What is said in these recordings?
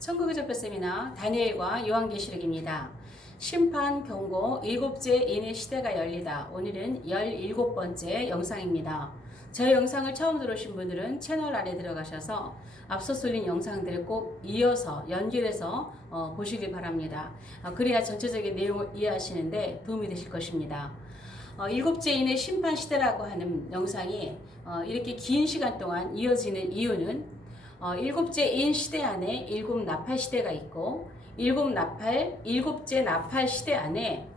천국의 접교 세미나 다니엘과 요한계시록입니다. 심판 경고 일곱째 인의 시대가 열리다. 오늘은 17번째 영상입니다. 저희 영상을 처음 들어오신 분들은 채널 아래 들어가셔서 앞서 쏠린 영상들을 꼭 이어서 연결해서 보시길 바랍니다. 그래야 전체적인 내용을 이해하시는데 도움이 되실 것입니다. 일곱째 인의 심판 시대라고 하는 영상이 이렇게 긴 시간 동안 이어지는 이유는 일곱째 인 시대 안에 일곱 나팔 시대가 있고 일곱째 나팔 시대 안에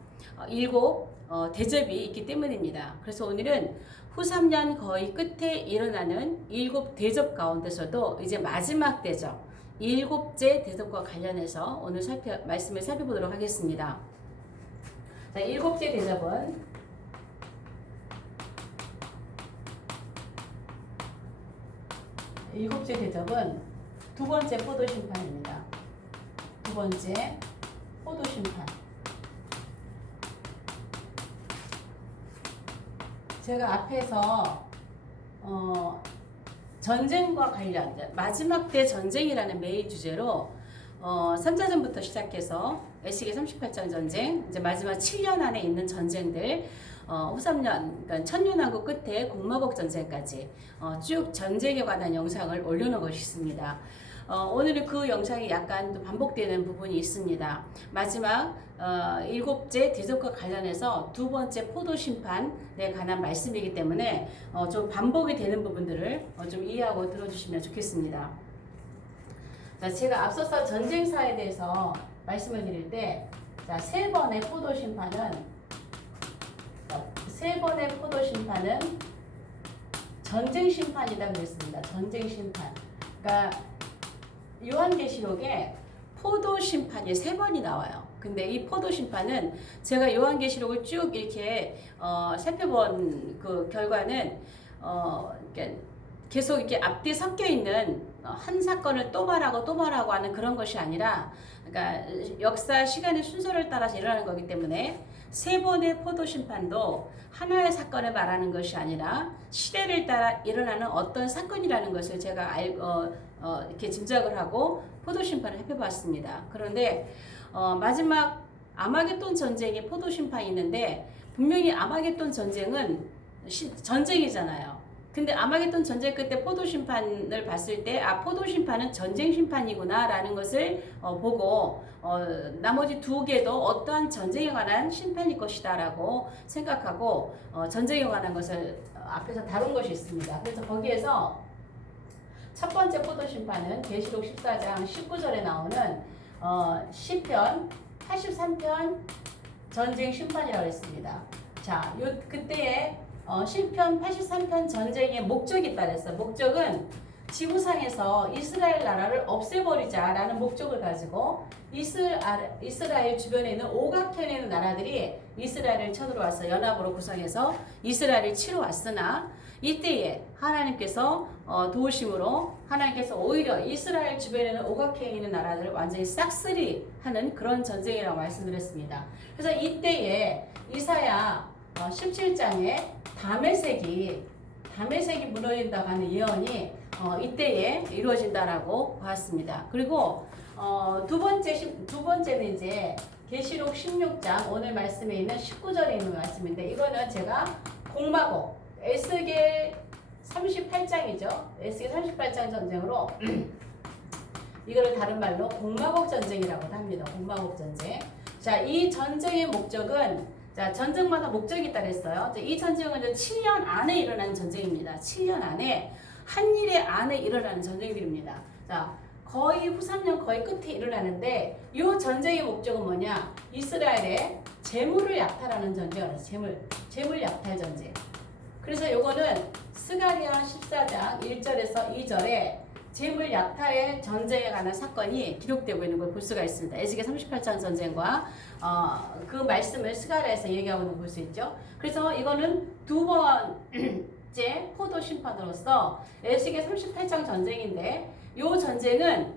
일곱 대접이 있기 때문입니다. 그래서 오늘은 후 3년 거의 끝에 일어나는 일곱 대접 가운데서도 이제 마지막 대접, 일곱째 대접과 관련해서 오늘 말씀을 살펴보도록 하겠습니다. 자, 일곱째 대접은 두 번째 포도 심판입니다. 두 번째 포도 심판. 제가 앞에서 전쟁과 관련, 마지막 대 전쟁이라는 메인 주제로 3차전부터 시작해서 에스겔 38장 전쟁, 이제 마지막 7년 안에 있는 전쟁들, 후 3년, 그러니까 천년왕국 끝에 공마복 전쟁까지 쭉 전쟁에 관한 영상을 올려놓은 것이 있습니다. 오늘은 그 영상이 약간 반복되는 부분이 있습니다. 마지막 일곱째 대접과 관련해서 두 번째 포도 심판에 관한 말씀이기 때문에 좀 반복이 되는 부분들을 좀 이해하고 들어주시면 좋겠습니다. 자, 제가 앞서서 전쟁사에 대해서 말씀을 드릴 때, 자, 세 번의 포도 심판은 전쟁 심판이다 그랬습니다. 전쟁 심판. 그러니까 요한계시록에 포도 심판이 세 번이 나와요. 근데 이 포도 심판은 제가 요한계시록을 쭉 이렇게 살펴본 그 결과는 계속 이렇게 앞뒤 섞여 있는 한 사건을 또 말하고 하는 그런 것이 아니라, 그러니까 역사 시간의 순서를 따라서 일어나는 거기 때문에 세 번의 포도 심판도 하나의 사건을 말하는 것이 아니라 시대를 따라 일어나는 어떤 사건이라는 것을 제가 이렇게 짐작을 하고 포도 심판을 해봤습니다. 그런데 마지막 아마겟돈 전쟁에 포도 심판이 있는데, 분명히 아마겟돈 전쟁은 전쟁이잖아요. 근데 아마겟돈 전쟁 끝에 포도 심판을 봤을 때, 포도 심판은 전쟁 심판이구나 라는 것을 보고 나머지 두 개도 어떠한 전쟁에 관한 심판일 것이다 라고 생각하고 전쟁에 관한 것을 앞에서 다룬 것이 있습니다. 그래서 거기에서 첫 번째 포도 심판은 계시록 14장 19절에 나오는 시편 83편 전쟁 심판이라고 했습니다. 자, 그때의 시편 83편 전쟁의 목적이 있다 그랬어요. 목적은 지구상에서 이스라엘 나라를 없애버리자라는 목적을 가지고 이스라엘 주변에 있는 오각편에 있는 나라들이 이스라엘을 쳐들어와서 연합으로 구성해서 이스라엘을 치러 왔으나, 이때에 하나님께서 도우심으로 하나님께서 오히려 이스라엘 주변에 있는 오각편에 있는 나라들을 완전히 싹쓸이 하는 그런 전쟁이라고 말씀드렸습니다. 그래서 이때에 이사야 17장에 다메섹이 무너진다고 하는 예언이 이때에 이루어진다라고 보았습니다. 그리고 두 번째는 이제 계시록 16장 오늘 말씀에 있는 19절에 있는 말씀인데, 이거는 제가 공마복 에스겔 38장이죠. 에스겔 38장 전쟁으로 이거를 다른 말로 공마복 전쟁이라고 합니다. 공마복 전쟁. 자, 이 전쟁의 목적은, 자, 전쟁마다 목적이 있다 그랬어요. 이 전쟁은 7년 안에 일어나는 전쟁입니다. 7년 안에, 한 일에 안에 일어나는 전쟁들입니다. 자, 거의 후 3년 거의 끝에 일어나는데, 이 전쟁의 목적은 뭐냐? 이스라엘의 재물을 약탈하는 전쟁이라서 재물 약탈 전쟁. 그래서 요거는 스가랴 14장 1절에서 2절에 재물 약탈의 전쟁에 관한 사건이 기록되고 있는 걸 볼 수가 있습니다. 에스겔 38장 전쟁과 그 말씀을 스가랴에서 얘기하고 있는 걸 볼 수 있죠. 그래서 이거는 두 번째 포도 심판으로서 에스겔 38장 전쟁인데, 이 전쟁은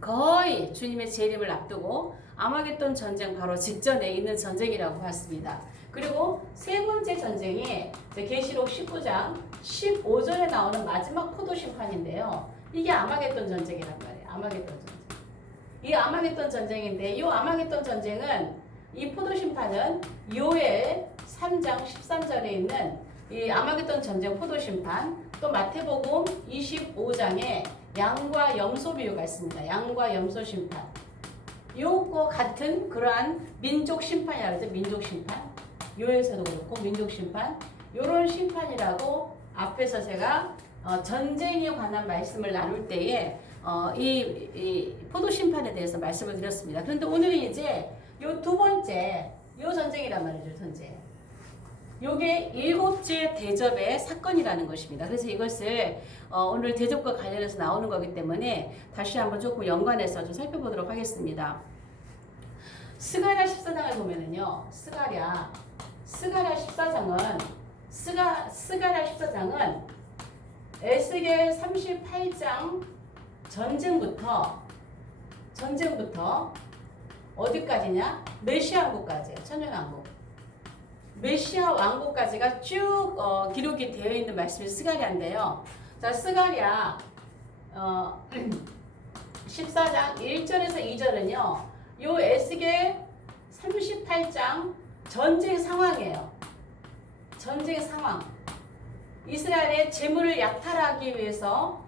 거의 주님의 재림을 앞두고 아마겟돈 전쟁 바로 직전에 있는 전쟁이라고 봤습니다. 그리고 세 번째 전쟁이 계시록 19장 15절에 나오는 마지막 포도 심판인데요. 이게 아마겟돈 전쟁이란 말이에요. 아마겟돈 전쟁. 이 아마겟돈 전쟁인데 이 아마겟돈 전쟁은 이 포도 심판은 요엘 3장 13절에 있는 이 아마겟돈 전쟁 포도 심판 또 마태복음 25장에 양과 염소 비유가 있습니다. 양과 염소 심판. 요거 같은 그러한 민족 심판이라고 하죠. 민족 심판. 요엘서도 그렇고 민족 심판. 요런 심판이라고 앞에서 제가 전쟁에 관한 말씀을 나눌 때에 이 포도 심판에 대해서 말씀을 드렸습니다. 그런데 오늘은 이제 요 두 번째 요 전쟁이란 말이죠. 전쟁. 요게 일곱째 대접의 사건이라는 것입니다. 그래서 이것을 오늘 대접과 관련해서 나오는 거기 때문에 다시 한번 조금 연관해서 좀 살펴보도록 하겠습니다. 스가랴 14장을 보면은요. 스가랴 14장은 스가랴 14장은 에스겔 38장 전쟁부터 어디까지냐? 메시아 왕국까지예요. 천년왕국. 메시아 왕국까지가 쭉 기록이 되어 있는 말씀이 스가랴인데요. 자, 스가랴 14장 1절에서 2절은요. 요 에스겔 38장 전쟁 상황이에요. 전쟁 상황. 이스라엘의 재물을 약탈하기 위해서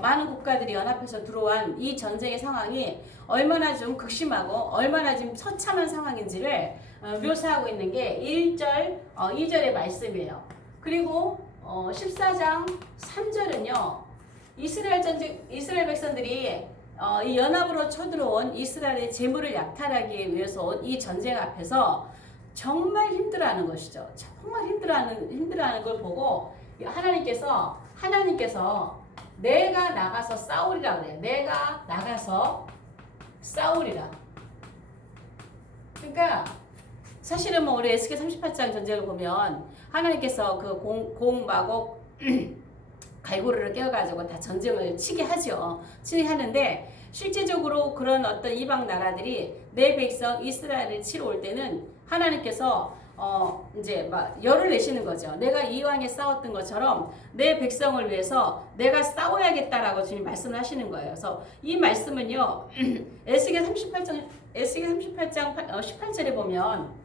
많은 국가들이 연합해서 들어온 이 전쟁의 상황이 얼마나 좀 극심하고 얼마나 좀 처참한 상황인지를 묘사하고 있는 게 1절, 2절의 말씀이에요. 그리고 14장 3절은요. 이스라엘 백성들이 이 연합으로 쳐들어온 이스라엘의 재물을 약탈하기 위해서 온 이 전쟁 앞에서 정말 힘들어하는 것이죠. 정말 힘들어하는 걸 보고 하나님께서 내가 나가서 싸우리라 그래요. 내가 나가서 싸우리라. 그러니까 사실은 뭐 우리 에스겔 38장 전쟁을 보면 하나님께서 그 공마곡 갈고리를 깨워가지고 다 전쟁을 치게 하죠. 치게 하는데 실제적으로 그런 어떤 이방 나라들이 내 백성 이스라엘을 치러 올 때는 하나님께서 이제 막 열을 내시는 거죠. 내가 이왕에 싸웠던 것처럼 내 백성을 위해서 내가 싸워야겠다라고 주님 말씀을 하시는 거예요. 그래서 이 말씀은요. 에스겔 38장 18절에 보면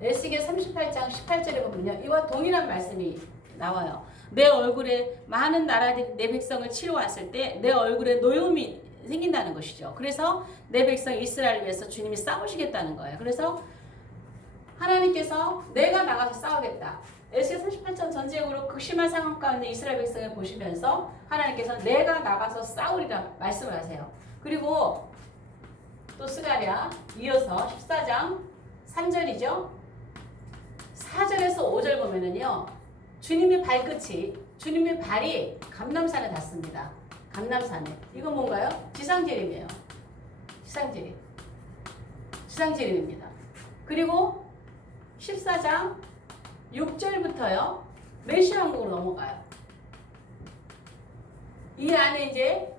에스겔 38장 18절에 보면요. 이와 동일한 말씀이 나와요. 내 얼굴에 많은 나라들이 내 백성을 치러 왔을 때 내 얼굴에 노여움이 생긴다는 것이죠. 그래서 내 백성 이스라엘을 위해서 주님이 싸우시겠다는 거예요. 그래서 하나님께서 내가 나가서 싸우겠다. 에스겔 38장 전쟁으로 극심한 상황 가운데 이스라엘 백성을 보시면서 하나님께서 내가 나가서 싸우리라 말씀을 하세요. 그리고 또 스가랴 이어서 14장 3절이죠. 4절에서 5절 보면은요. 주님의 주님의 발이 감람산에 닿습니다. 감람산에. 이건 뭔가요? 지상재림이에요. 지상재림입니다. 그리고 14장 6절부터요. 메시아 왕국으로 넘어가요. 이 안에 이제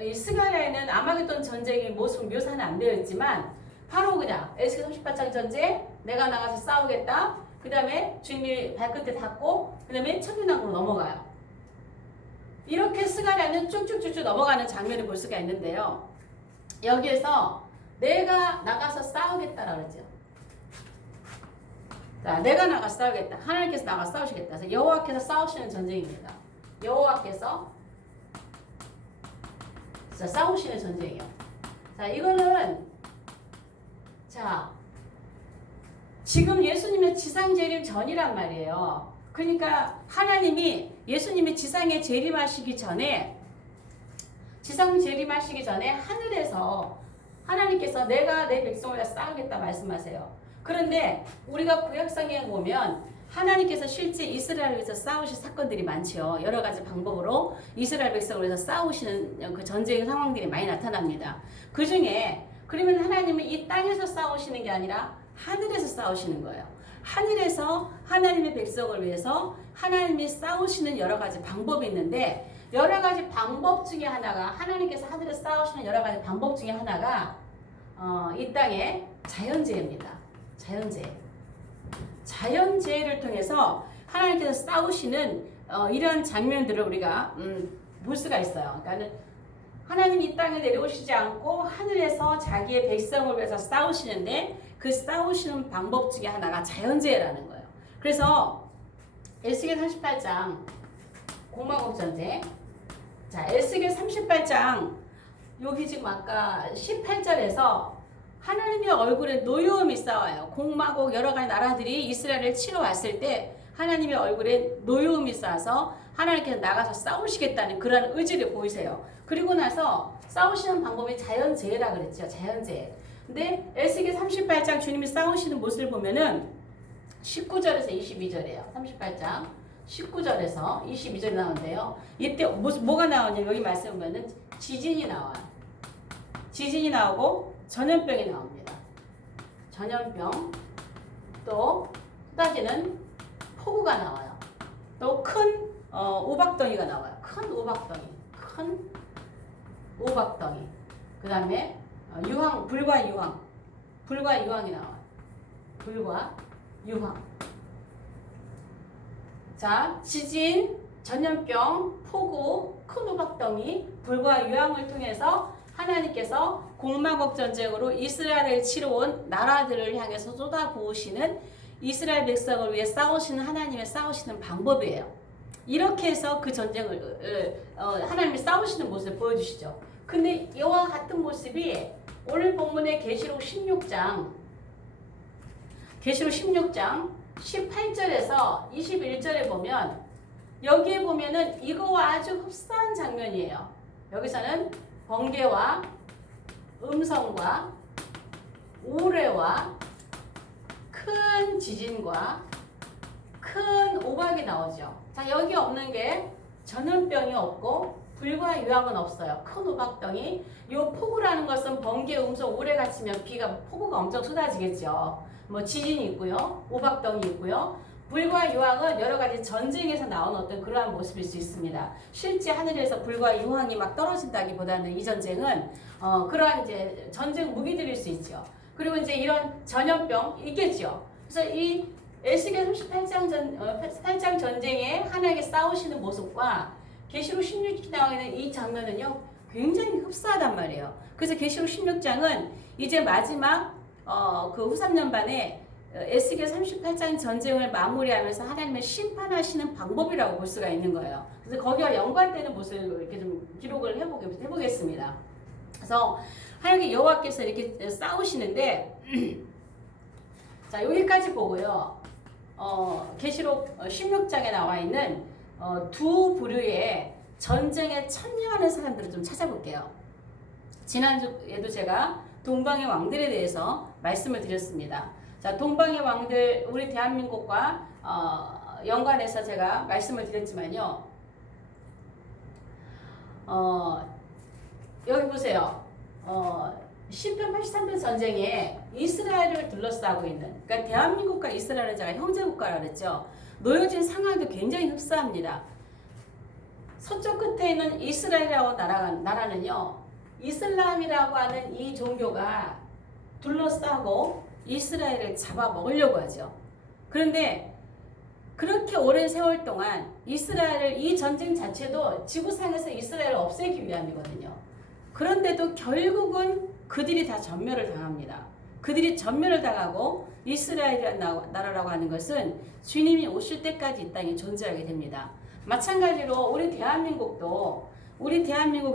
이 스가랴에는 아마겟돈 전쟁의 모습을 묘사는 안 되어 있지만 바로 그냥 에스겔 38장 전쟁 내가 나가서 싸우겠다. 그 다음에 주님이 발끝에 닿고 그 다음에 천년왕국으로 넘어가요. 이렇게 스가랴는 쭉쭉쭉쭉 넘어가는 장면을 볼 수가 있는데요. 여기에서 내가 나가서 싸우겠다라고 그러죠. 자, 내가 나가서 싸우겠다. 하나님께서 나가서 싸우시겠다. 그래서 여호와께서 싸우시는 전쟁입니다. 여호와께서 싸우시는 전쟁이요. 자, 이거는 지금 예수님의 지상 재림 전이란 말이에요. 그러니까 하나님이 예수님이 지상에 재림하시기 전에 하늘에서 하나님께서 내가 내 백성을 싸우겠다 말씀하세요. 그런데 우리가 구약성경에 보면 하나님께서 실제 이스라엘을 위해서 싸우실 사건들이 많죠. 여러 가지 방법으로 이스라엘 백성을 위해서 싸우시는 그 전쟁 상황들이 많이 나타납니다. 그 중에 그러면 하나님은 이 땅에서 싸우시는 게 아니라 하늘에서 싸우시는 거예요. 하늘에서 하나님의 백성을 위해서 하나님이 싸우시는 여러 가지 방법이 있는데 여러 가지 방법 중에 하나가 하나님께서 하늘에서 싸우시는 여러 가지 방법 중에 하나가 이 땅의 자연재해입니다. 자연재해를 통해서 하나님께서 싸우시는 이러한 장면들을 우리가 볼 수가 있어요. 그러니까 하나님이 이 땅에 내려오시지 않고 하늘에서 자기의 백성을 위해서 싸우시는데 그 싸우시는 방법 중에 하나가 자연재해라는 거예요. 그래서 에스겔 38장 공마곡 전쟁. 자, 에스겔 38장 여기 지금 아까 18절에서 하나님의 얼굴에 노여움이 쌓여요. 공마곡 여러 가지 나라들이 이스라엘을 치러 왔을 때 하나님의 얼굴에 노여움이 쌓여서 하나님께서 나가서 싸우시겠다는 그런 의지를 보이세요. 그리고 나서 싸우시는 방법이 자연재해라 그랬죠. 자연재해. 근데 에스겔 38장 주님이 싸우시는 모습을 보면은 19절에서 22절이에요. 38장 19절에서 22절 나오는데요. 이때 뭐가 나오냐 여기 말씀 보면은 지진이 나와요. 지진이 나오고 전염병이 나옵니다. 전염병 또 따지는 폭우가 나와요. 또 큰 오박덩이가 나와요. 큰 오박덩이. 그 다음에 불과 유황이 나와요. 불과 유황. 자, 지진, 전염병, 폭우, 큰 오박덩이, 불과 유황을 통해서 하나님께서 공마곡 전쟁으로 이스라엘을 치러 온 나라들을 향해서 쏟아부으시는 이스라엘 백성을 위해 싸우시는 하나님의 싸우시는 방법이에요. 이렇게 해서 그 전쟁을 하나님이 싸우시는 모습을 보여주시죠. 근데 이와 같은 모습이 오늘 본문의 계시록 16장 18절에서 21절에 보면 여기에 보면은 이거와 아주 흡사한 장면이에요. 여기서는 번개와 음성과 우레와 큰 지진과 큰 오박이 나오죠. 자, 여기 없는 게 전염병이 없고 불과 유황은 없어요. 큰 오박덩이. 요 폭우라는 것은 번개, 음성, 우레 같으면 폭우가 엄청 쏟아지겠죠. 뭐 지진이 있고요. 오박덩이 있고요. 불과 유황은 여러 가지 전쟁에서 나온 어떤 그러한 모습일 수 있습니다. 실제 하늘에서 불과 유황이 막 떨어진다기보다는 이 전쟁은 그러한 이제 전쟁 무기들일 수 있죠. 그리고 이제 이런 전염병 있겠죠. 그래서 이 에스겔 38장 전쟁에 하나님께 싸우시는 모습과 계시록 16장에 나와 있는 이 장면은요 굉장히 흡사하단 말이에요. 그래서 계시록 16장은 이제 마지막 그 후 3년반에 에스겔 38장 전쟁을 마무리하면서 하나님을 심판하시는 방법이라고 볼 수가 있는 거예요. 그래서 거기와 연관되는 모습을 이렇게 좀 기록을 해보겠습니다. 그래서 하나님 여호와께서 이렇게 싸우시는데 자 여기까지 보고요. 계시록 16장에 나와 있는 두 부류의 전쟁에 참여하는 사람들을 좀 찾아볼게요. 지난주에도 제가 동방의 왕들에 대해서 말씀을 드렸습니다. 자, 동방의 왕들 우리 대한민국과 연관해서 제가 말씀을 드렸지만요. 여기 보세요. 시편 83편 전쟁에 이스라엘을 둘러싸고 있는, 그러니까 대한민국과 이스라엘은 제가 형제국가라고 그랬죠. 놓여진 상황도 굉장히 흡사합니다. 서쪽 끝에 있는 이스라엘이라고 나라는요, 이슬람이라고 하는 이 종교가 둘러싸고 이스라엘을 잡아먹으려고 하죠. 그런데 그렇게 오랜 세월 동안 이스라엘을, 이 전쟁 자체도 지구상에서 이스라엘을 없애기 위함이거든요. 그런데도 결국은 그들이 다 전멸을 당합니다. 그들이 전멸을 당하고 이스라엘이라는 나라라고 하는 것은 주님이 오실 때까지 이 땅에 존재하게 됩니다. 마찬가지로 우리 대한민국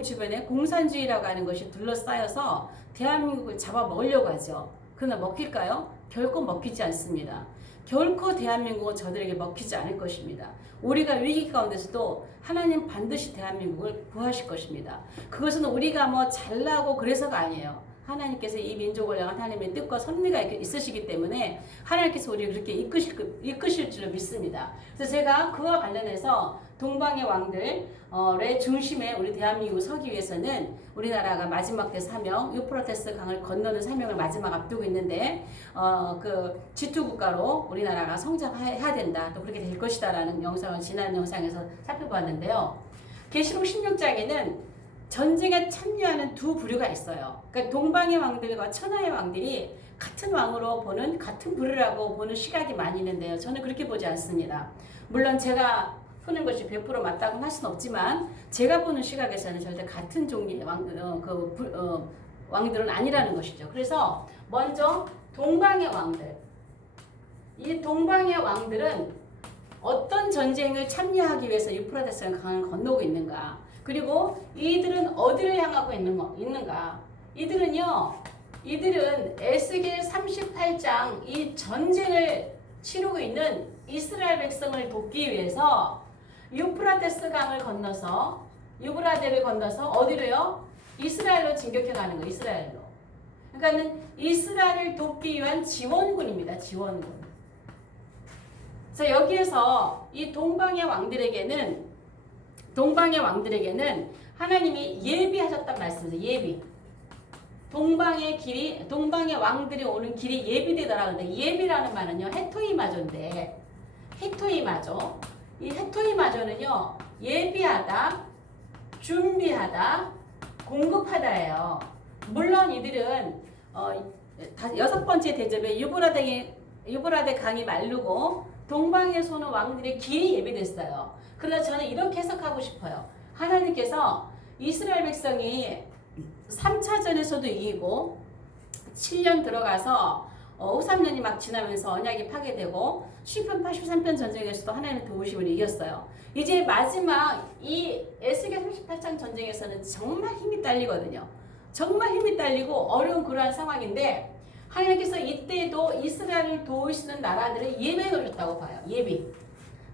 주변에 공산주의라고 하는 것이 둘러싸여서 대한민국을 잡아먹으려고 하죠. 그러나 먹힐까요? 결코 먹히지 않습니다. 결코 대한민국은 저들에게 먹히지 않을 것입니다. 우리가 위기 가운데서도 하나님 반드시 대한민국을 구하실 것입니다. 그것은 우리가 뭐 잘나고 그래서가 아니에요. 하나님께서 이 민족을 향한 하나님의 뜻과 섭리가 있으시기 때문에 하나님께서 우리를 그렇게 이끄실 줄을 믿습니다. 그래서 제가 그와 관련해서 동방의 왕들의 중심에 우리 대한민국이 서기 위해서는 우리나라가 마지막 때 사명, 유프라테스 강을 건너는 사명을 마지막 앞두고 있는데 그 G2 국가로 우리나라가 성장해야 된다. 또 그렇게 될 것이다라는 영상을 지난 영상에서 살펴보았는데요. 계시록 16장에는 전쟁에 참여하는 두 부류가 있어요. 그러니까 동방의 왕들과 천하의 왕들이 같은 왕으로 보는, 같은 부류라고 보는 시각이 많이 있는데요. 저는 그렇게 보지 않습니다. 물론 제가 푸는 것이 100% 맞다고 할 수는 없지만 제가 보는 시각에서는 절대 같은 종류의 왕들은 아니라는 것이죠. 그래서 먼저 동방의 왕들, 이 동방의 왕들은 어떤 전쟁을 참여하기 위해서 유프라테스 강을 건너고 있는가? 그리고 이들은 어디를 향하고 있는가? 이들은 에스겔 38장 이 전쟁을 치르고 있는 이스라엘 백성을 돕기 위해서 유프라테스 강을 건너서 유브라데를 건너서 어디로요? 이스라엘로 진격해 가는 거예요. 이스라엘로. 그러니까는 이스라엘을 돕기 위한 지원군입니다. 지원군. 그래서 여기에서 이 동방의 왕들에게는 하나님이 예비하셨단 말씀이에요. 예비. 동방의 왕들이 오는 길이 예비되더라. 근데 예비라는 말은요, 헤토이마조인데, 헤토이마조. 이 헤토이마조는요, 예비하다, 준비하다, 공급하다예요. 물론 이들은 6번째 대접에 유브라데 강이 마르고 동방에서 오는 왕들의 길이 예비됐어요. 그러나 저는 이렇게 해석하고 싶어요. 하나님께서 이스라엘 백성이 3차전에서도 이기고 7년 들어가서 53년이 막 지나면서 언약이 파괴되고 시편 83편 전쟁에서도 하나님의 도우심을 이겼어요. 이제 마지막 이 에스겔 38장 전쟁에서는 정말 힘이 딸리거든요. 정말 힘이 딸리고 어려운 그러한 상황인데 하나님께서 이때도 이스라엘을 도우시는 나라들을 예배해 놓으셨다고 봐요. 예비.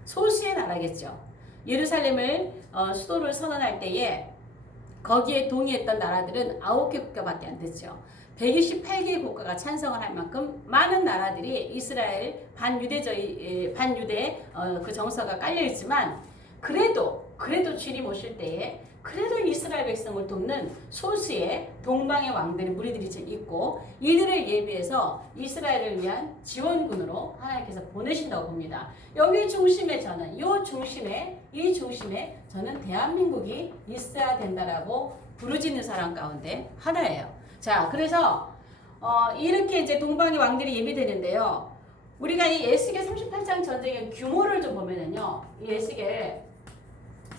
소수의 나라겠죠. 예루살렘을 수도를 선언할 때에 거기에 동의했던 나라들은 9개 국가밖에 안 됐죠. 128개의 국가가 찬성을 할 만큼 많은 나라들이 이스라엘 반유대 그 정서가 깔려 있지만 그래도 주님 오실 때에 그래도 이스라엘 백성을 돕는 소수의 동방의 왕들의 무리들이 있고 이들을 예비해서 이스라엘을 위한 지원군으로 하나님께서 보내신다고 봅니다. 여기 중심에 이 중심에 저는 대한민국이 있어야 된다라고 부르짖는 사람 가운데 하나예요. 자, 그래서 이렇게 이제 동방의 왕들이 예비되는데요. 우리가 이 에스겔 38장 전쟁의 규모를 좀 보면은요. 이 에스겔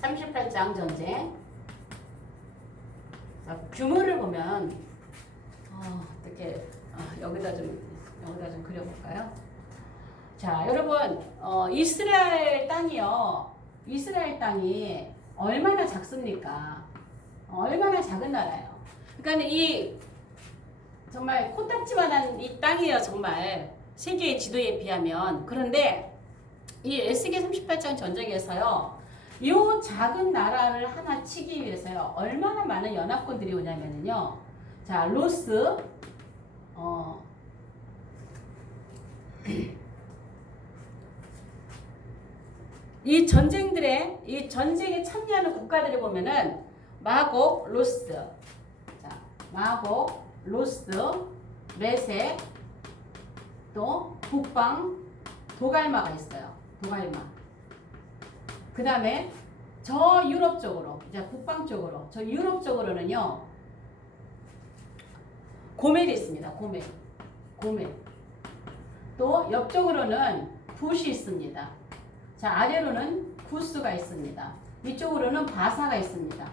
38장 전쟁 규모를 보면 어떻게 여기다 좀 그려볼까요? 자, 여러분 이스라엘 땅이 얼마나 작습니까? 얼마나 작은 나라예요. 그러니까 이 정말 코딱지만한 이 땅이에요. 정말 세계의 지도에 비하면. 그런데 이 에스겔 38장 전쟁에서요. 이 작은 나라를 하나 치기 위해서요. 얼마나 많은 연합군들이 오냐면요. 자, 로스, 이 전쟁에 참여하는 국가들을 보면은 마곡, 로스, 자, 마곡, 로스, 메색, 또 북방, 도갈마가 있어요. 도갈마. 그 다음에 저 유럽 쪽으로, 이제 북방 쪽으로, 저 유럽 쪽으로는요, 고멜이 있습니다. 고멜. 또 옆쪽으로는 붓이 있습니다. 자, 아래로는 구스가 있습니다. 위쪽으로는 바사가 있습니다.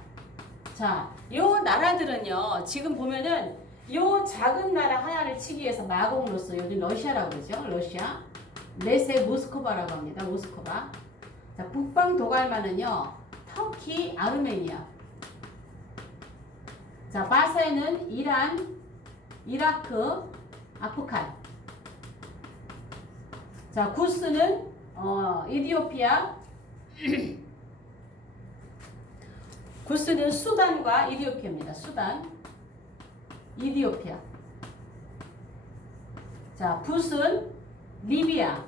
자, 요 나라들은요, 지금 보면은 요 작은 나라 하나를 치기 위해서 마곡로스, 요즘 러시아라고 그러죠. 러시아. 메세 모스크바라고 합니다. 모스크바. 자, 북방 도갈마는요, 터키, 아르메니아. 자, 바사에는 이란, 이라크, 아프간. 자, 구스는 이디오피아. 구스는 수단과 이디오피아입니다. 수단, 이디오피아. 자, 붓은 리비아,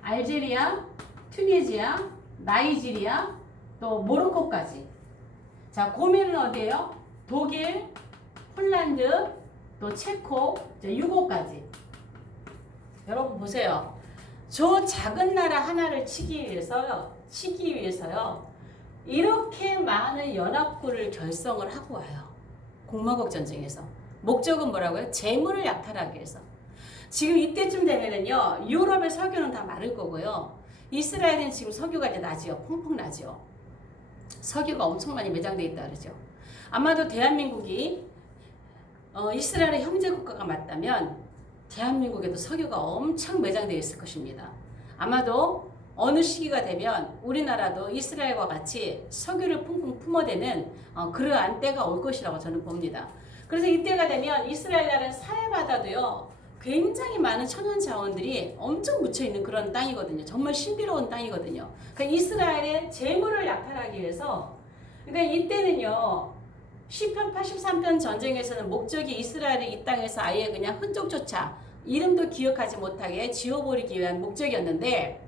알제리아, 튀니지아, 나이지리아, 또 모로코까지. 자, 고멜은 어디예요? 독일, 폴란드, 또 체코, 유고까지. 여러분 보세요. 저 작은 나라 하나를 치기 위해서요. 이렇게 많은 연합군을 결성을 하고 와요. 공마곡 전쟁에서. 목적은 뭐라고요? 재물을 약탈하기 위해서. 지금 이때쯤 되면은요, 유럽의 석유는 다 마를 거고요. 이스라엘은 지금 석유가 이제 나지요. 펑펑 나지요. 석유가 엄청 많이 매장되어 있다 그러죠. 아마도 대한민국이 이스라엘의 형제 국가가 맞다면 대한민국에도 석유가 엄청 매장되어 있을 것입니다. 아마도 어느 시기가 되면 우리나라도 이스라엘과 같이 석유를 펑펑 품어대는 그러한 때가 올 것이라고 저는 봅니다. 그래서 이때가 되면 이스라엘 나라는 사해바다도요, 굉장히 많은 천연 자원들이 엄청 묻혀있는 그런 땅이거든요. 정말 신비로운 땅이거든요. 그러니까 이스라엘의 재물을 약탈하기 위해서, 그러니까 이때는요, 시편 83편 전쟁에서는 목적이 이스라엘을 이 땅에서 아예 그냥 흔적조차 이름도 기억하지 못하게 지워버리기 위한 목적이었는데,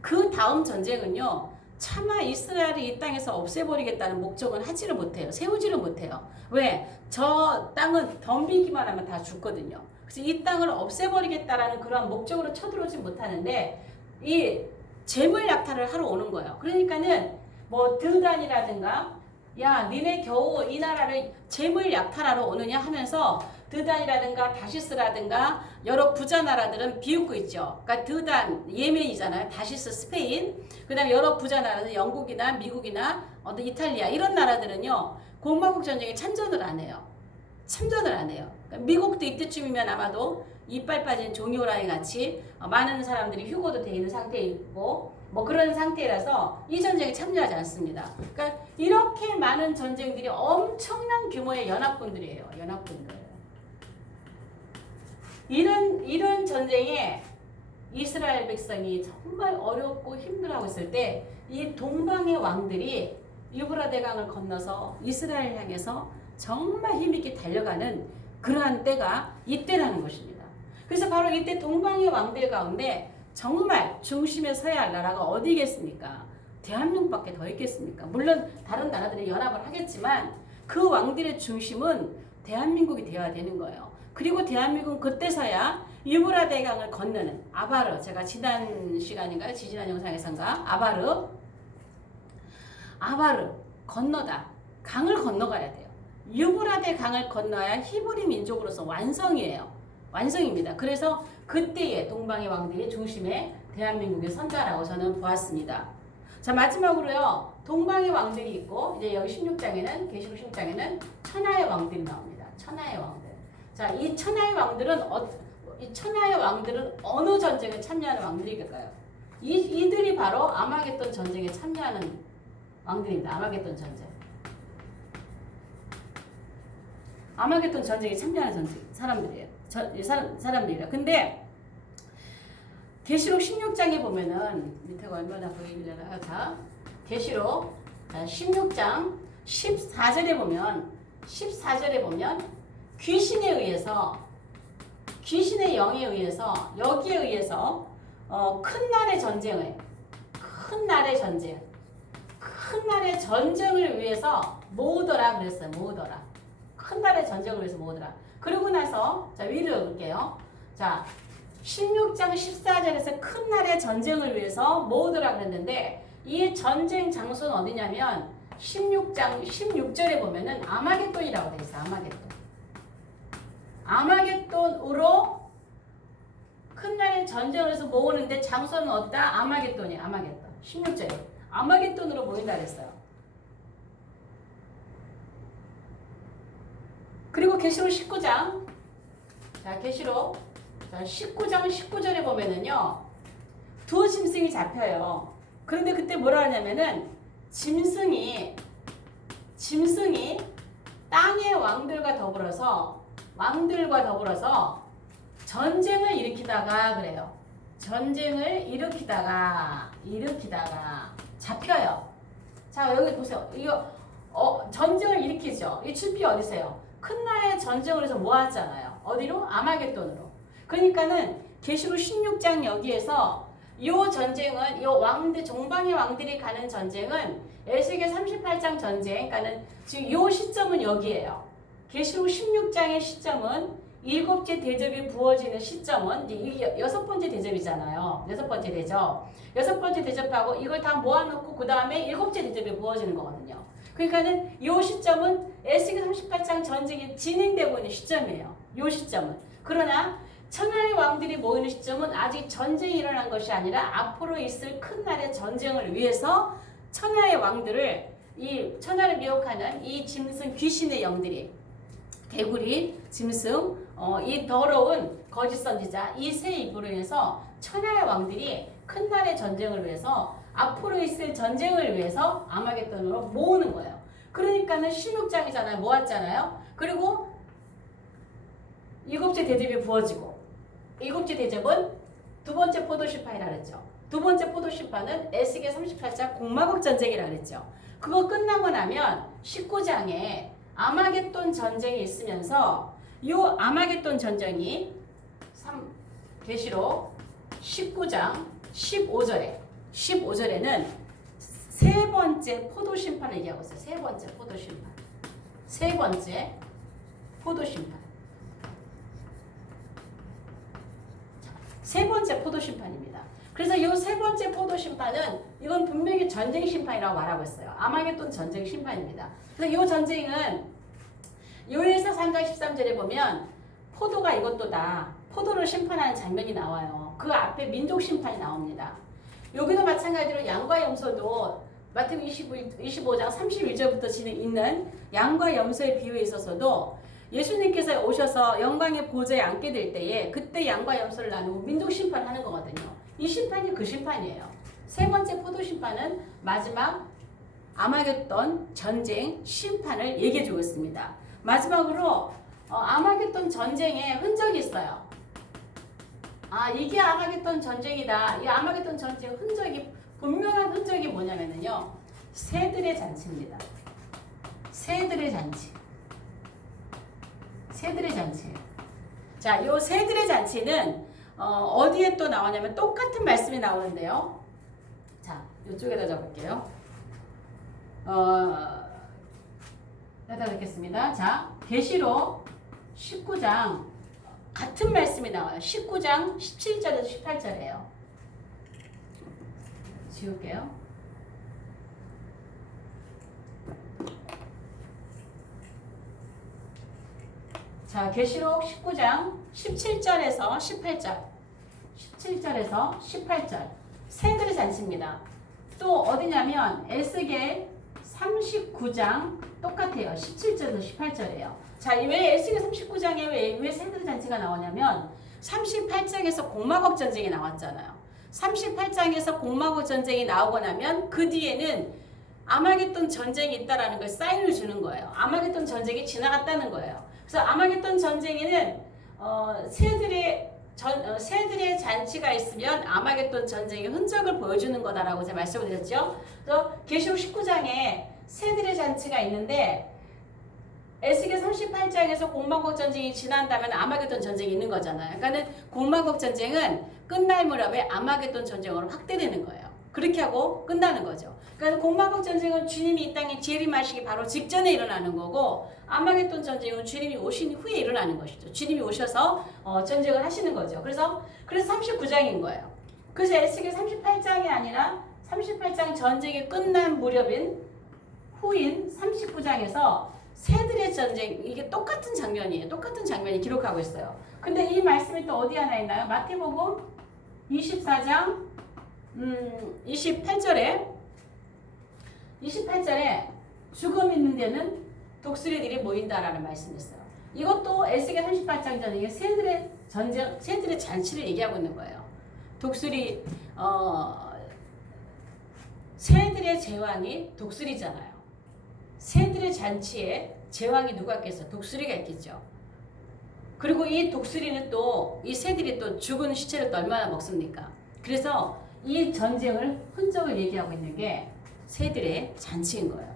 그 다음 전쟁은요, 차마 이스라엘을 이 땅에서 없애버리겠다는 목적은 하지를 못해요. 세우지를 못해요. 왜? 저 땅은 덤비기만 하면 다 죽거든요. 그래서 이 땅을 없애버리겠다라는 그런 목적으로 쳐들어오지 못하는데, 이 재물 약탈을 하러 오는 거예요. 그러니까는 뭐 드단이라든가, 야 니네 겨우 이 나라를 재물 약탈하러 오느냐 하면서 드단이라든가 다시스라든가 여러 부자 나라들은 비웃고 있죠. 그러니까 드단 예멘이잖아요. 다시스 스페인. 그다음 여러 부자 나라는 영국이나 미국이나 어떤 이탈리아 이런 나라들은요, 공화국 전쟁에 참전을 안 해요. 참전을 안 해요. 그러니까 미국도 이때쯤이면 아마도 이빨 빠진 종이호랑이 같이 많은 사람들이 휴고도 돼 있는 상태이고 뭐 그런 상태라서 이 전쟁에 참여하지 않습니다. 그러니까 이렇게 많은 전쟁들이 엄청난 규모의 연합군들이에요. 연합군들. 이런 전쟁에 이스라엘 백성이 정말 어렵고 힘들어하고 있을 때 이 동방의 왕들이 유브라데강을 건너서 이스라엘 향해서 정말 힘있게 달려가는 그러한 때가 이때라는 것입니다. 그래서 바로 이때 동방의 왕들 가운데 정말 중심에 서야 할 나라가 어디겠습니까? 대한민국밖에 더 있겠습니까? 물론 다른 나라들이 연합을 하겠지만 그 왕들의 중심은 대한민국이 되어야 되는 거예요. 그리고 대한민국은 그때서야 유브라데강을 건너는 아바르, 제가 지난 시간인가요? 지지난 영상에선가? 아바르 건너다. 강을 건너가야 돼요. 유브라데 강을 건너야 히브리 민족으로서 완성이에요. 완성입니다. 그래서 그때의 동방의 왕들이 중심에 대한민국에 선다라고 저는 보았습니다. 자, 마지막으로요, 동방의 왕들이 있고, 이제 여기 16장에는, 계시록 16장에는 천하의 왕들이 나옵니다. 천하의 왕들. 자, 이 천하의 왕들은 어느 전쟁에 참여하는 왕들일까요? 이들이 바로 아마겟돈 전쟁에 참여하는 왕들입니다. 아마겟돈 전쟁. 아마겟돈 전쟁에 참여하는 사람들이에요. 사람들이에요. 근데 계시록 16장에 보면은 밑에가 얼마나 보이려나. 자, 계시록 16장 14절에 보면 귀신에 의해서, 귀신의 영에 의해서, 여기에 의해서 큰 날의 전쟁을 위해서 모으더라 그랬어요. 모으더라. 큰 날의 전쟁을 위해서 모으더라. 그러고 나서 자, 위로 읽을게요. 자, 16장 14절에서 큰 날의 전쟁을 위해서 모으더라 그랬는데, 이 전쟁 장소는 어디냐면 16장 16절에 보면은 아마겟돈이라고 되어 있어요. 아마겟돈으로 큰 날의 전쟁을 해서 모으는데 장소는 어디다? 아마겟돈이에요. 아마겟돈. 16절에 아마겟돈으로 모인다 그랬어요. 그리고 계시록 19장. 자, 계시록 19장 19절에 보면은요, 두 짐승이 잡혀요. 그런데 그때 뭐라 하냐면은 짐승이 땅의 왕들과 더불어서 전쟁을 일으키다가 그래요. 전쟁을 일으키다가 잡혀요. 자, 여기 보세요. 이거 전쟁을 일으키죠. 이 출비 어디세요? 큰 나라의 전쟁을 해서 모았잖아요. 어디로? 아마겟돈으로. 그러니까는 계시록 16장 여기에서 이 전쟁은, 이 왕들, 종방의 왕들이 가는 전쟁은 에스겔 38장 전쟁, 그러니까는 지금 이 시점은 여기에요. 계시록 16장의 시점은 일곱째 대접이 부어지는 시점은 이게 여섯 번째 대접이잖아요. 여섯 번째 대접. 여섯 번째 대접하고 이걸 다 모아놓고 그 다음에 일곱째 대접이 부어지는 거거든요. 그러니까는 이 시점은 에스겔 38장 전쟁이 진행되고 있는 시점이에요. 이 시점은. 그러나 천하의 왕들이 모이는 시점은 아직 전쟁이 일어난 것이 아니라 앞으로 있을 큰 날의 전쟁을 위해서 천하의 왕들을 이 천하를 미혹하는 이 짐승 귀신의 영들이 개구리, 짐승, 이 더러운 거짓 선지자 이 세 입으로 인해서 천하의 왕들이 큰 날의 전쟁을 위해서 앞으로 있을 전쟁을 위해서 아마겟돈으로 모으는 거예요. 그러니까는 16장이잖아요. 모았잖아요. 그리고 일곱째 대접이 부어지고 일곱째 대접은 두 번째 포도심판이라 그랬죠. 두 번째 포도심판은 에스겔 38장 공마국 전쟁이라 그랬죠. 그거 끝나고 나면 19장에 아마겟돈 전쟁이 있으면서 이 아마겟돈 전쟁이 계시록 19장 15절에는 세 번째 포도심판을 얘기하고 있어요. 세 번째 포도심판. 세 번째 포도심판. 세 번째 포도심판입니다. 그래서 이 세 번째 포도심판은 이건 분명히 전쟁 심판이라고 말하고 있어요. 아마겟돈 전쟁 심판입니다. 그래서 이 전쟁은 요엘서 3장 13절에 보면 포도가 이것도다. 포도를 심판하는 장면이 나와요. 그 앞에 민족 심판이 나옵니다. 여기도 마찬가지로 양과 염소도 마태복음 25장 31절부터 있는 양과 염소의 비유에 있어서도 예수님께서 오셔서 영광의 보좌에 앉게 될 때에 그때 양과 염소를 나누고 민족 심판하는 거거든요. 이 심판이 그 심판이에요. 세 번째 포도 심판은 마지막 아마겟돈 전쟁 심판을 얘기해 주고 있습니다. 마지막으로 아마겟돈 전쟁에 흔적이 있어요. 아, 이게 아마겟돈 전쟁이다. 이 아마겟돈 전쟁 흔적이 분명한 흔적이 뭐냐면요. 새들의 잔치입니다. 새들의 잔치. 새들의 잔치예요. 자, 요 새들의 잔치는 어디에 또 나오냐면 똑같은 말씀이 나오는데요. 자, 이쪽에다 적을게요. 여기다 적겠습니다. 자, 계시록 19장 같은 말씀이 나와요. 19장 17절에서 18절이에요. 지울게요. 자, 계시록 19장 17절에서 18절. 17절에서 18절. 새들의 잔치입니다. 또 어디냐면 에스겔 39장 똑같아요. 17절에서 18절이에요. 자, 왜 에스겔 39장에 왜 새들의 잔치가 나오냐면 38장에서 공마국 전쟁이 나왔잖아요. 38장에서 공마국 전쟁이 나오고 나면 그 뒤에는 아마겟돈 전쟁이 있다라는 걸 사인을 주는 거예요. 아마겟돈 전쟁이 지나갔다는 거예요. 그래서 아마겟돈 전쟁에는 새들의 잔치가 있으면 아마겟돈 전쟁의 흔적을 보여주는 거다라고 제가 말씀을 드렸죠. 그래서 계시록 19장에 새들의 잔치가 있는데 에스겔 38장에서 공마국 전쟁이 지난다면 아마겟돈 전쟁이 있는 거잖아요. 그러니까 공마국 전쟁은 끝날 무렵에 아마겟돈 전쟁으로 확대되는 거예요. 그렇게 하고 끝나는 거죠. 그러니까 공마국 전쟁은 주님이 이 땅에 재림하시기 바로 직전에 일어나는 거고 아마겟돈 전쟁은 주님이 오신 후에 일어나는 것이죠. 주님이 오셔서 전쟁을 하시는 거죠. 그래서 39장인 거예요. 그래서 에스겔 38장이 아니라 38장 전쟁이 끝난 무렵인 후인 39장에서 새들의 전쟁, 이게 똑같은 장면이에요. 똑같은 장면이 기록하고 있어요. 근데 이 말씀이 또 어디 하나 있나요? 마태복음 24장 28절에 죽음 있는 데는 독수리들이 모인다라는 말씀이 있어요. 이것도 에스겔 38장 전에 새들의 전쟁, 새들의 잔치를 얘기하고 있는 거예요. 새들의 제왕이 독수리잖아요. 새들의 잔치에 제왕이 누가 있겠어? 독수리가 있겠죠. 그리고 이 독수리는 또 이 새들이 또 죽은 시체를 또 얼마나 먹습니까? 그래서 이 전쟁을 흔적을 얘기하고 있는 게 새들의 잔치인 거예요.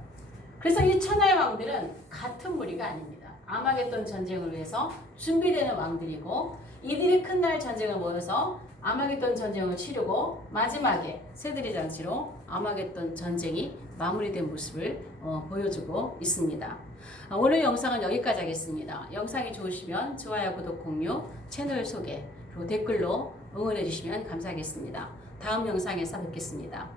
그래서 이 천하의 왕들은 같은 무리가 아닙니다. 아마겟돈 전쟁을 위해서 준비되는 왕들이고 이들이 큰 날 전쟁을 모여서 아마겟돈 전쟁을 치르고 마지막에 새들의 잔치로 아마겟돈 전쟁이 마무리된 모습을 보여주고 있습니다. 오늘 영상은 여기까지 하겠습니다. 영상이 좋으시면 좋아요, 구독, 공유, 채널 소개, 그리고 댓글로 응원해 주시면 감사하겠습니다. 다음 영상에서 뵙겠습니다.